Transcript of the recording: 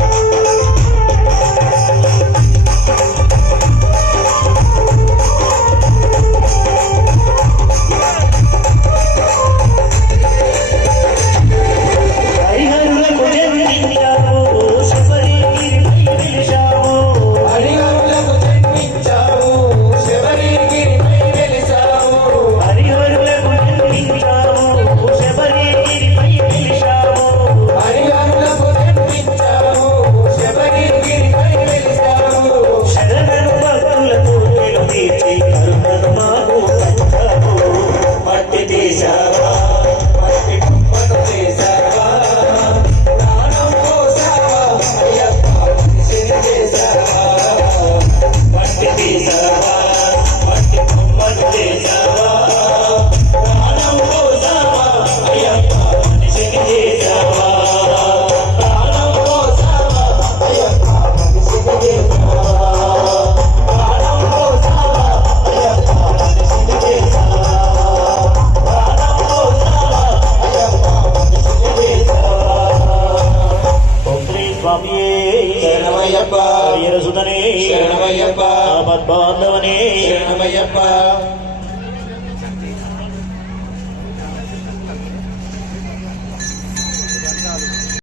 Música சுவாமியே சரணமையப்பா. வீரசுதனே சரணமையப்பா. ஆபத்பாந்தவனே.